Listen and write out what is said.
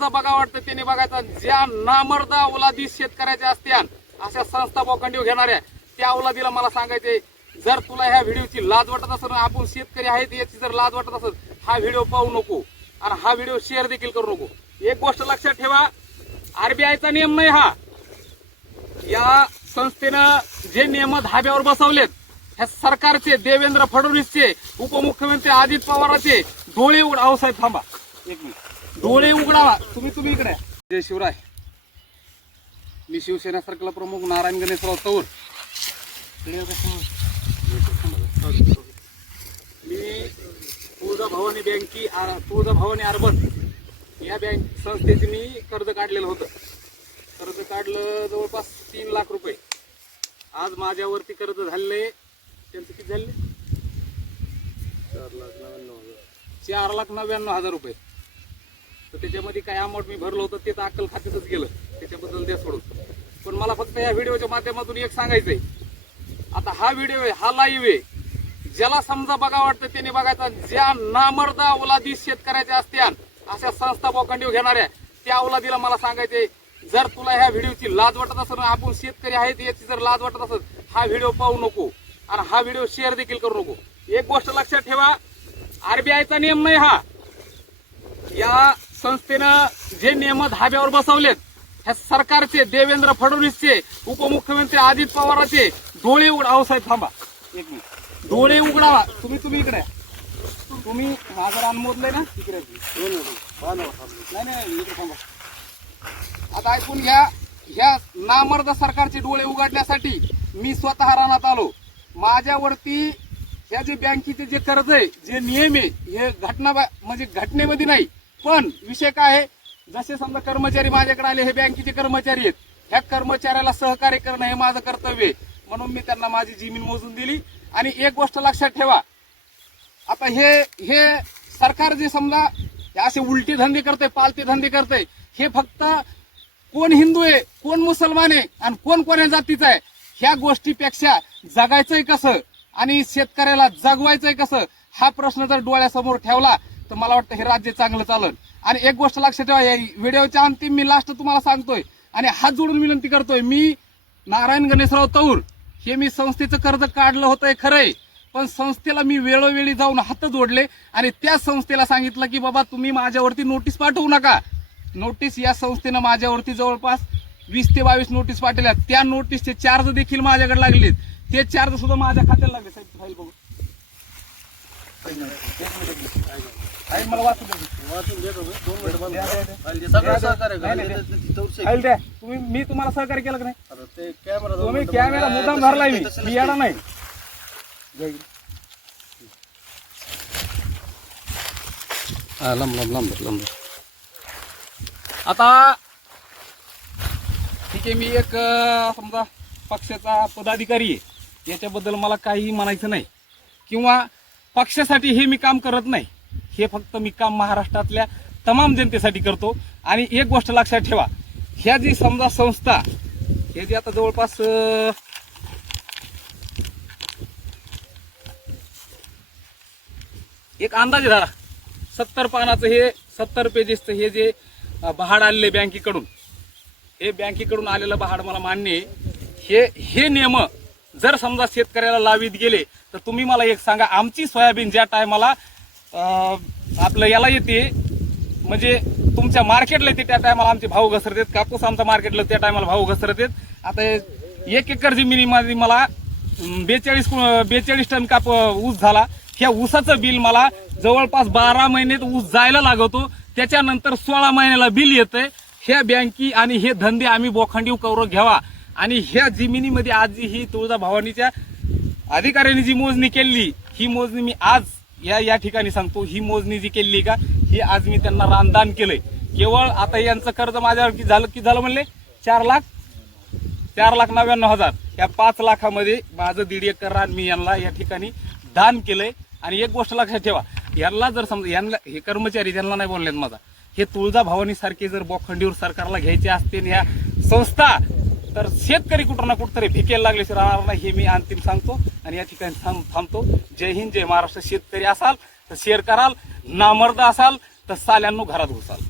बघा वाटतं त्याने बघायचं ज्या नामर्दा औलादी शेतकऱ्याच्या असत्या अशा संस्था बोखंडीव घेणाऱ्या त्या औलादीला मला सांगायचे जर तुला ह्या व्हिडिओची लाज वाटत असेल आपण शेतकरी आहेत याची जर लाज वाटत असेल हा व्हिडिओ पाहू नको आणि हा व्हिडिओ शेअर देखील करू नको. एक गोष्ट लक्षात ठेवा आरबीआयचा नियम नाही हा. या संस्थेनं जे नियम धाब्यावर बसवलेत ह्या सरकारचे देवेंद्र फडणवीसचे उपमुख्यमंत्री अजित पवारांचे डोळे उघड. साहेब थांबा. एक मिनिट. डोळे उघडावा. तुम्ही तुम्ही इकडे. जय शिवराय. मी शिवसेना सर्कल प्रमुख नारायण गणेशराव तौर मी तुळजाभवानी बँकी तुळजाभवानी अर्बन या बँक संस्थेचे मी कर्ज काढलेलं होतं. कर्ज काढलं जवळपास तीन लाख रुपये. आज माझ्यावरती कर्ज झाले त्यांचं किती झाले चार लाख नव्याण्णव हजार रुपये. तर त्याच्यामध्ये काय अमाऊंट मी भरलं होतं ते तर अक्कल खात्यातच गेलं. त्याच्याबद्दल द्या सोडून. पण मला फक्त या व्हिडिओच्या माध्यमातून एक सांगायचंय. आता हा व्हिडिओ आहे हा लाईव्ह आहे. ज्याला समजा बघा वाटतं त्याने बघायचा. ज्या नामर्दा औलादी शेतकऱ्याच्या असत्या अशा संस्था बोखंडीव घेणाऱ्या त्या औलादीला मला सांगायचे जर तुला ह्या व्हिडिओची लाज वाटत असेल आपण शेतकरी आहेत याची जर लाज वाटत असेल हा व्हिडिओ पाहू नको. आणि हा व्हिडिओ शेअर देखील करू नको. एक गोष्ट लक्षात ठेवा आरबीआयचा नियम नाही हा. या संस्थेनं जे नियम धाब्यावर बसवलेत ह्या सरकारचे देवेंद्र फडणवीसचे उपमुख्यमंत्री अजित पवाराचे डोळे उघडा साहेब थांबा. एक मिनिट. डोळे उघडावा. तुम्ही तुम्ही इकडे तुम्ही माझं रान मोजलंय ना इकडे नाही नाही इकडे थांबा. आता ऐकून घ्या ह्या नामर्द सरकारचे डोळे उघडण्यासाठी मी स्वतः रानात आलो. माझ्यावरती ह्या जे बँकेचे जे कर्ज आहे जे नियम आहे हे घटना बा- म्हणजे घटनेमध्ये नाही पण विषय काय आहे? जसे समजा कर्मचारी माझ्याकडे आले हे बँकेचे कर्मचारी आहेत. ह्या कर्मचाऱ्याला सहकार्य करणं हे माझं कर्तव्य आहे. म्हणून मी त्यांना माझी जमीन मोजून दिली. आणि एक गोष्ट लक्षात ठेवा. आता हे हे सरकार जे समजा असे उलटे धंदे करते पालते धंदे करते हे फक्त कोण हिंदू आहे कोण मुसलमान आहे आणि कोण कोण्या जातीचा आहे ह्या गोष्टीपेक्षा जगायचंय कसं? आणि शेतकऱ्याला जगवायचंय कसं? हा प्रश्न जर डोळ्यासमोर ठेवला तर मला वाटतं हे राज्य चांगलं चालन आणि एक गोष्ट लक्षात ठेवा या व्हिडिओच्या अंतिम मी लास्ट तुम्हाला सांगतोय आणि हात जोडून विनंती करतोय मी नारायण गणेशराव तौर हे मी संस्थेचं कर्ज काढलं होतंय खरंय पण संस्थेला मी वेळोवेळी जाऊन हात जोडले आणि त्या संस्थेला सांगितलं की बाबा तुम्ही माझ्यावरती नोटीस पाठवू नका. नोटीस या संस्थेनं माझ्यावरती जवळपास वीस ते बावीस नोटीस पाठवल्या. त्या नोटीसचे चार्ज देखील माझ्याकडे लागलेत. ते चार्ज सुद्धा माझ्या खात्याला लागले. साहेब फाईल बघू. आहे, मला वाचू वाचून द्या, द्या, द्या. सगळं सहकार्य द्या तुम्ही मी तुम्हाला सहकार्य केलं का नाही आता ते कॅमेरा तुम्ही कॅमेरा मग मुद्दाम तसं धरलाय मी तसं मी येणार नाही जय हिंद. हा, लांब लांब लांब लांब आता ठीक आहे मी एक समजा पक्षाचा पदाधिकारी आहे याच्याबद्दल मला काही म्हणायचं नाही किंवा पक्षासाठी हे मी काम करत नाही. हे फक्त मी काम महाराष्ट्रातल्या तमाम जनतेसाठी करतो. आणि एक गोष्ट लक्षात ठेवा. ह्या जी समजा संस्था हे जे आता जवळपास एक अंदाज धरा सत्तर पानाचं हे सत्तर पेजेसचं हे जे बहाड आलेले बँकेकडून. हे बँकेकडून आलेलं बहाड मला मान्य आहे. हे हे नियम जर समजा शेतकऱ्याला लावीत गेले तर तुम्ही मला एक सांगा आमची सोयाबीन ज्या टायमाला आपलं याला येते म्हणजे तुमच्या मार्केटला येते त्या टायमाला आमचे भाव घसरत कापूस आमचा मार्केटला त्या टायमाला भाव घसरत आता एक एकर जमिनीमध्ये मला बेचाळीस बेचाळीस टन काप ऊस झाला. ह्या ऊसाचं बिल मला जवळपास बारा महिन्यात ऊस जायला लागतो. त्याच्यानंतर सोळा महिन्याला बिल येतंय. ह्या बँकी आणि हे धंदे आम्ही बोखांडीव करून घ्यावा. आणि ह्या जमिनीमध्ये आज जी ही तुळजा भवानीच्या अधिकाऱ्यांनी जी मोजणी केली ही मोजणी मी आज या या ठिकाणी सांगतो. ही मोजणी जी केली का ही आज मी त्यांना रानदान केलंय. केवळ आता यांचं कर्ज माझ्यावर की झालं की झालं म्हणले? चार लाख चार लाख नव्याण्णव हजार. या पाच लाखामध्ये माझं दीड एकर रान मी यांना या ठिकाणी दान केलंय. आणि एक गोष्ट लक्षात ठेवा यांना जर समजा यांना हे कर्मचारी त्यांना नाही बोललेत माझा हे तुळजा भवानी सारखे जर बोखंडीवर सरकारला घ्यायचे असते ह्या संस्था तर शेतकरी कुठं ना कुठंतरी भिकेला राहणार नाही हे मी अंतिम सांगतो. आणि या ठिकाणी थांब थांबतो. जय हिंद जय महाराष्ट्र. शेतकरी असाल तर शेअर कराल. नामर्द असाल तर साल्यांनो घरात घुसाल.